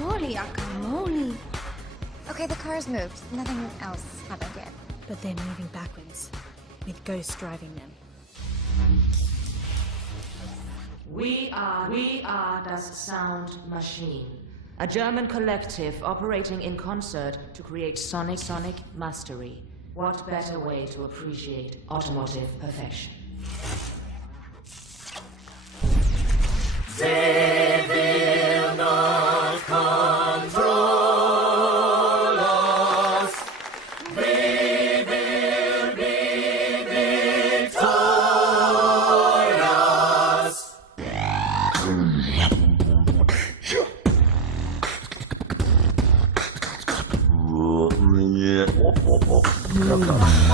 Holy guacamole. Okay, the car's moved. Nothing else happened yet. But they're moving backwards, with ghosts driving them. We are das Sound Machine, a German collective operating in concert to create sonic mastery. What better way to appreciate automotive perfection? They will not control us. We will be victorious.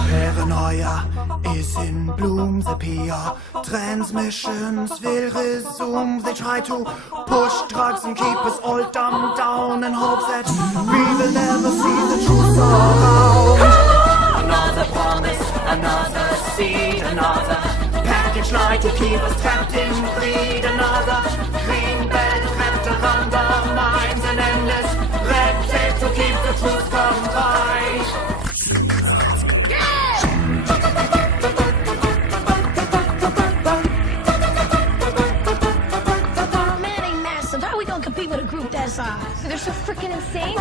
Paranoia is in bloom, the PR transmissions will resume. They try to push drugs and keep us all dumbed down in hopes that we will never see the truth around. Another promise, another seed, another package lie to keep us trapped in greed. Another green belt wrapped around our minds, an endless red tape to keep the truth from light. Man ain't massive. How are we gonna compete with a group that size? They're so freaking insane.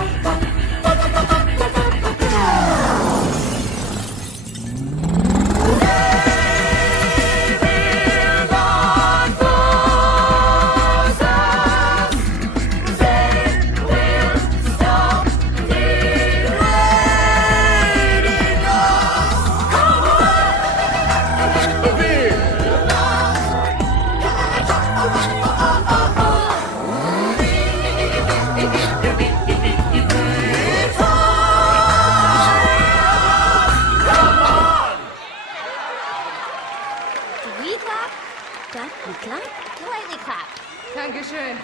We clap? Clap, we clap? Politely clap. Dankeschön.